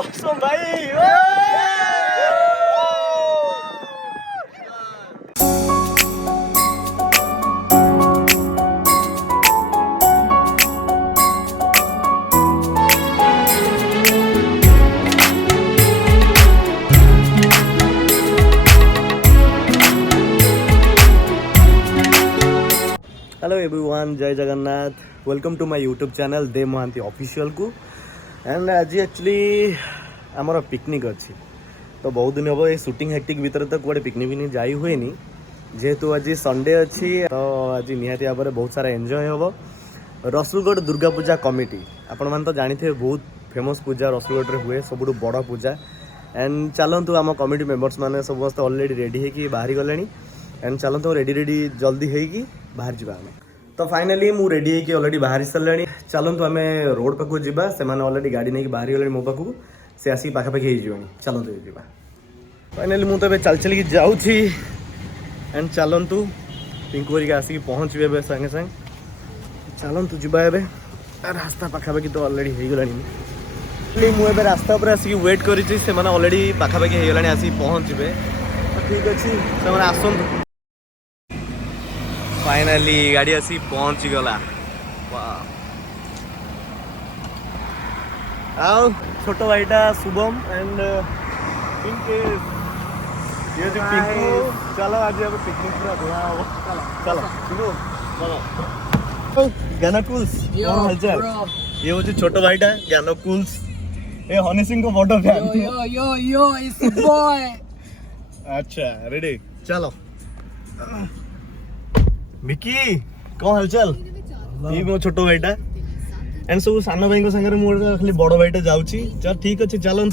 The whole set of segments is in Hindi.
हेलो एवरीवन, जय Jagannath. Welcome to my YouTube channel the Mahanti official को। एंड आज एक्चुअली आमर पिकनिक अच्छी, तो बहुत दिन हम ये शूटिंग हेक्टिक भितर तो कौटे पिकनिक भी जाई हुए जेहेतु आज संडे अच्छी, तो आज निहाती भाव में बहुत सारा एंजॉय हम। रसुलगढ़ दुर्गा पूजा कमिटी आपण मैंने तो जानते बहुत फेमस पूजा रसुलगढ़ में हुए, सब बड़ पूजा। एंड चलतु आम कमिटी मेंबर्स मैंने समस्त ऑलरेडी रेडी होगी बाहरी गले। एंड चलतु रेडी जल्दी होगी बाहर जावा। तो फाइनाली मु रेडी होगी ऑलरेडी बाहरी सारे। चलतु आम रोड पाक जावा, से ऑलरेडी गाड़ी नहीं बाहरी गले मो पाक से आसिक पाखापाखि हो। चलतु जावा। फाइनाली मुझे तो चल चल जाऊँगी। एंड चलतु पिंकू हरिका आसिक पहुँचे सागे सागे। चलतु जावा। ए रास्ता पाखापाखि तो ऑलरेडी हो गला। मुझे रास्ता पर आसिक वेट कर ऑलरेडी पाखापाखि हो गला, आसिक पहुँचे। तो ठीक अच्छे से आसतु। फाइनाली गाड़ी आसी पहुँची गला। आओ छोट भाईटा शुभम एंड पिंकू। चलो आज अब पिकनिक पूरा धुआ हो। चलो पिंकू चलो। ज्ञानकुल्स हालचाल? ये हूँ छोट भाईटा ज्ञानकुल्स। ये हनी सिंह को बड़ फैन। Yo it's boy. अच्छा रेडी चलो। मिकी कौन हालचाल? ये मो छोट भाईटा एंड सब सान भाई सागर मुझे खाली बड़ भाईटा जाऊँगी। चल ठीक अच्छे चल।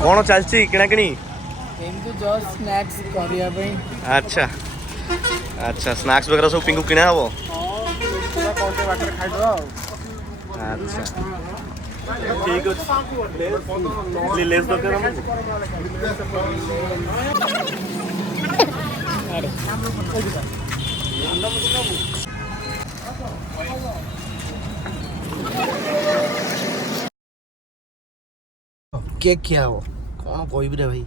कौन चलती किणाकिणी? जस्ट स्नैक्स करिया पे। अच्छा अच्छा स्नैक्स वगैरह सब पिंकू किना हबो? अच्छा ठीक अछि। लेस दरकार हमको। केक क्या हो कौन कोई भी रे भाई।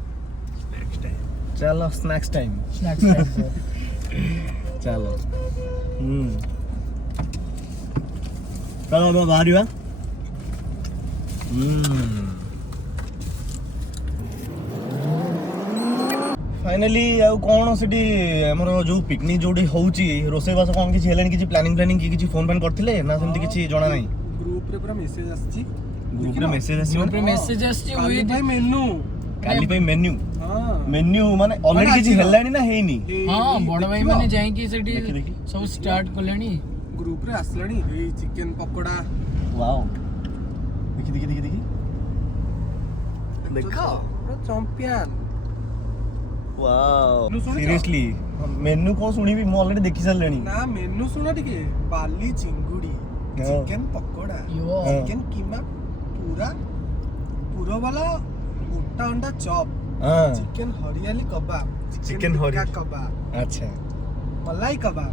चलो स्नैक्स टाइम। चलो चलो अब बाहर हुआ। फाइनली आउ कौन से आमर जो पिकनिक जो होची रोसे बास कौन किसी हेलानी किसी प्लानिंग की किसी फोन फान करथिले ना सेमती किसी जणा नहीं? ग्रुप रे पूरा मेसेज आछि। ग्रुप रे मेसेज आछि विद मेनू काली पे मेन्यू। मेन्यू माने ऑलरेडी किछि हेलानी ना हेनी? हां बड़ भाई माने जाई कि सेठी सब स्टार्ट करलेनी। ग्रुप रे आसलानी ए चिकन पकोड़ा। वाओ देखि देखि देखि देखि देखो पूरा चैंपियन। वाओ सीरियसली मेन्यू को सुनिबी मो ऑलरेडी देखि सारलेनी ना। मेन्यू सुना टिके बाली चिंगुड़ी चिकन पकोड़ा चिकन कीमा पूरा वाला मोटा अंडा चॉप चिकन हरियाली कबाब चिकन हरिया कबाब। अच्छा मलाई कबाब।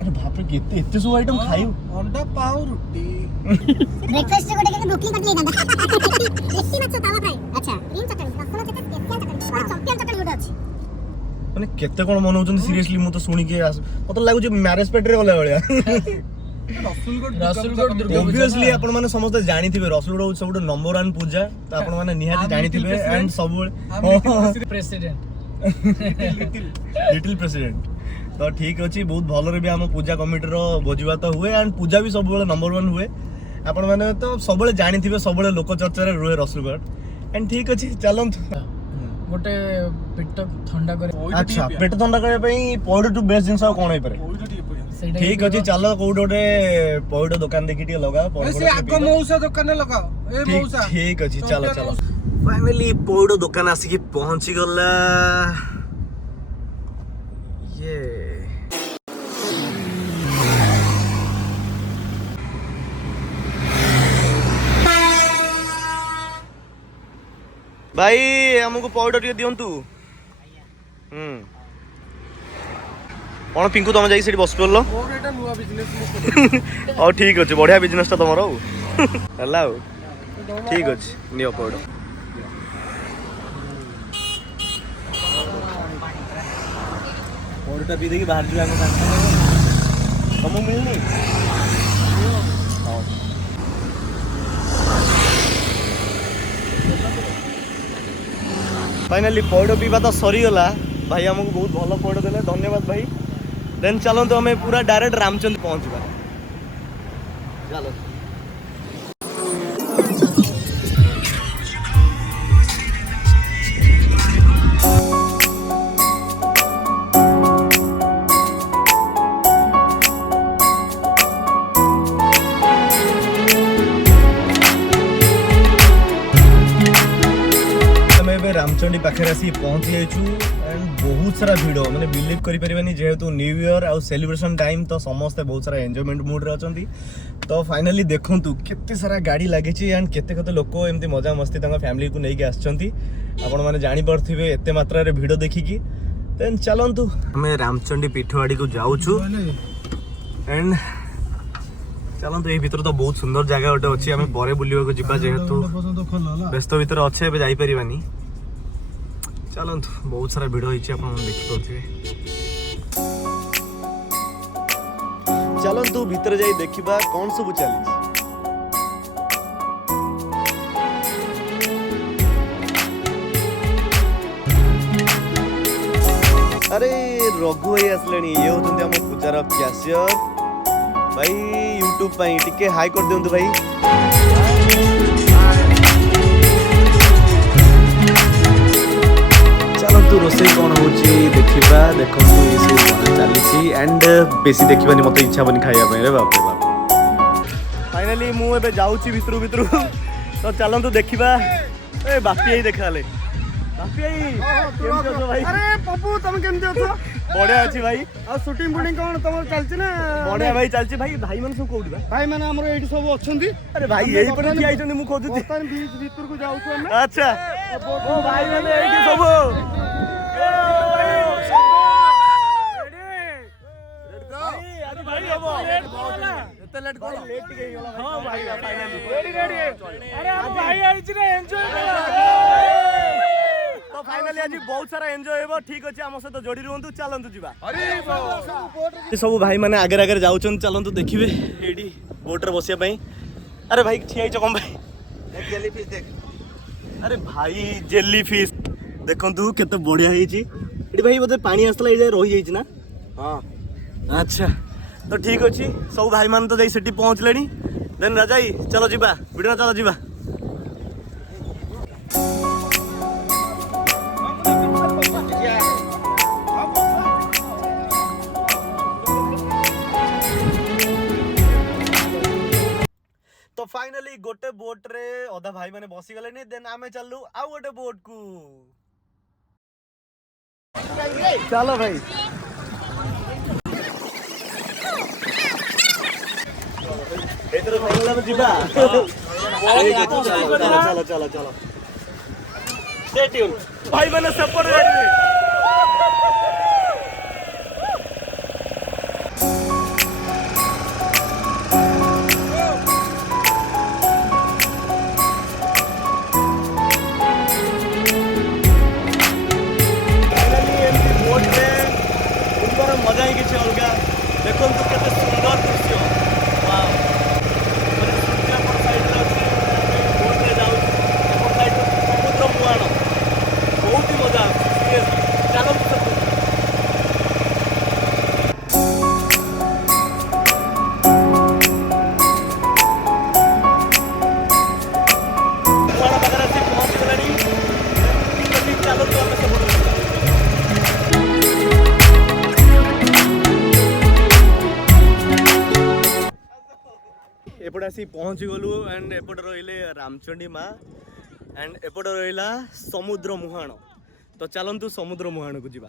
अरे बाप रे केते एते सब आइटम खाइयो। अंडा पाव रोटी ब्रेकफास्ट से गोटे के बुकिंग कर लेदा। एसी माछ तावा फ्राई। अच्छा ग्रीन चटनी रसुन चटनी स्पेशल चटनी चैंपियन चटनी गोटे अछि। माने केते कोन मन होचन सीरियसली मु तो सुनी के पता लागु जे मैरिज पेटरे गले वाला। रसुलगढ़ दुर्गा ऑब्वियसली आपण माने समस्त जानि थिबे रसुलगढ़ सब नंबर 1 पूजा, तो आपण माने निहाती जानि थिबे। एंड सब प्रेसिडेंट लिटिल प्रेसिडेंट। तो ठीक अछि बहुत भलरे भी हम पूजा कमिटी रो भोजिबा तो हुए एंड पूजा भी सब नंबर 1 हुए। आपण माने तो सब जानि थिबे सब लोक चर्चा रे रुहे रसुलगढ़। एंड ठीक अछि चलंत गोटे पेट ठंडा करे। अच्छा पेट ठंडा करे पई पौडो टू बेस्ट जिंस कोन होई पारे? ठीक अछि चलो कोड गोटे पौडो दुकान देखि टिके लगा से आको मौसा दुकान लगाओ। ए मौसा ठीक अछि चलो चलो। फाइनली पौडो दुकान आसी कि पहुंची गला। ये भाई हमको पौड़ टे दिंतु कौन पिंकु तुम जाई सेठी बस पड़ल और ठीक अच्छे बढ़िया बिजनेसटा तुम है ठीक अच्छे नियो पौड़ पौड़टा पी देखिए बाहर जाए तुमको मिलनी फाइनाली पौड़ पीवा तो सरीगला भाई आमको बहुत भल पौड़ देले धन्यवाद भाई देन चलते हमें पूरा डायरेक्ट रामचंद्र पहुंचवा चलो रामचंडी पाखे आसी पहुंची जाइछु एंड बहुत सारा भिड़ मैंने बिलीव करि परिबानी जेहेतु न्यू ईयर आउ सेलिब्रेशन टाइम तो समस्त बहुत सारा एंजॉयमेंट मूड रे अछंती तो फाइनली देखंतु केते सारा गाड़ी लागिछि एंड केते केते लोक एमती मजा मस्ती तांका फैमिली को नेकी आछंती आपण माने जानि परथिबे एते मात्रा रे भिड़ देखिकी देन चलंतु हमें रामचंडी पीठवाड़ी को जाउछु एंड चलंतु ए भीतर तो बहुत सुंदर जगह ओटे अछि हमें परे बुलिबा को जिबा जेहेतु व्यस्त भीतर अच्छे एबे जाई परिबानी चलतु बहुत सारा भिड़ होती है देखिपे चलतु भीतर जाई देखिबा कौन सब चली अरे रघु भाई आसले ये होते आम पूजार कैशियर भाई यूट्यूब पाई टिके हाई कर दिंतु भाई चलतु रोसे कौन हो देखा देखो ये सब चली एंड बेसी देखा मत इच्छा बनी खाया रे बाप रे बाप फाइनाली मुझे जाऊँगी भितर भितर तो चलतु देखा ए बापी देखा अरे पप्पू तुम केमती अछ बढ़िया अछि भाई आ शूटिंग फुटिंग कोन तमर चलछि ना बढ़िया भाई चलछि भाई भाई मन सब कोउडी भाई माने हमर एठी सब अछंती अरे भाई एही पर कि आइछन मु खोजुती बर्तन बीच भीतर को जाउ हम अच्छा ओ भाई माने एठी सब लेट को लेट के गेला हां भाई फाइनली रेडी अरे अब भाई आइछ रे एन्जॉय तो फाइनली आज बहुत सारा एन्जॉय हेबो ठीक अछि हम सहित जोड़ी रहंतु चलंतु जिबा अरे सब भाई माने आगे आगे जाउछन चलंतु देखिबे एडी बोट रे बसिया पई अरे भाई छियाई चकम भाई एक जेली फिश देख अरे भाई जेली फिश देखंतु केते बढ़िया हेची एडी भाई बोते पानी आस्तला ए रही जाइछ ना हां अच्छा तो ठीक अच्छी सब भाई मान तो जाई पहुँचले देन राजाई चलो जीवा वीडियो चलो जीवा तो फाइनली गोटे बोट रे अधा भाई माने बसी गले नी देन आमे चलू आउ गोटे बोट को चलो भाई इधर फाइनल में जीवा चलो चलो चलो स्टे ट्यून भाई मैंने सपोर्ट गाड़ी मजा ही किसी अलग देखो तो केते सुंदर दृश्य वाओ बहुत ही मजा चलो एपटे आसी पहुँची गलु एंड एपटे रहिले रामचंडी माँ एंड एपटे रहिला समुद्र मुहाण तो चलंतु समुद्र मुहाण को जीवा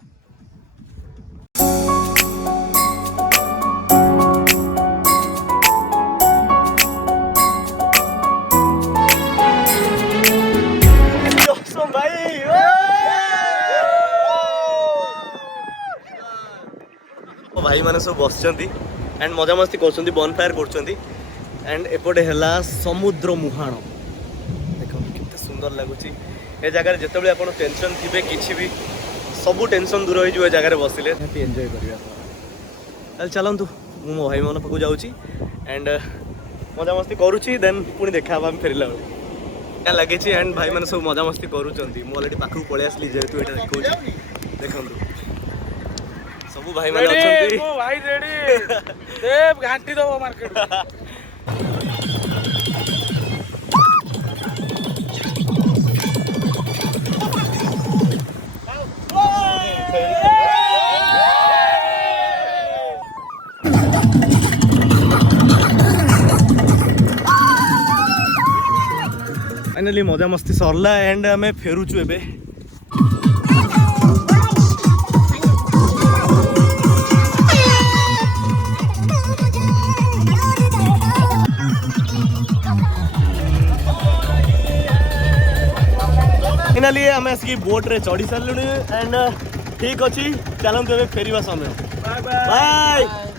भाई भाई मैंने सब बसचंती एंड मजा मस्ती कर बॉनफायर कर एंड एपटे है समुद्र मुहाण देखो कितने सुंदर लगुच ए जगह जिते आप टेंशन थे कि भी सब टेंशन दूर हो जगह बसिले एंजॉय करा चलतु मो भाई मान पाक जाऊँगी एंड मजा मस्ती करुँची देन पुणी देखा फेरला बेलू क्या लगे एंड भाई मैंने सब मजा मस्ती करुँच अलरेडी पाखक पलि आसली जेहेतु ये देखा देखु सब भाई मैंने रेडी ओ भाई रेडी देव घाटी दबो मार्केट फाइनली मजा मस्ती सरला एंड आम फेरुचु एबे फाइनली आम आसिक बोट रे चढ़ी सारे एंड ठीक अच्छी चलते फेरवा समय बाय बाय।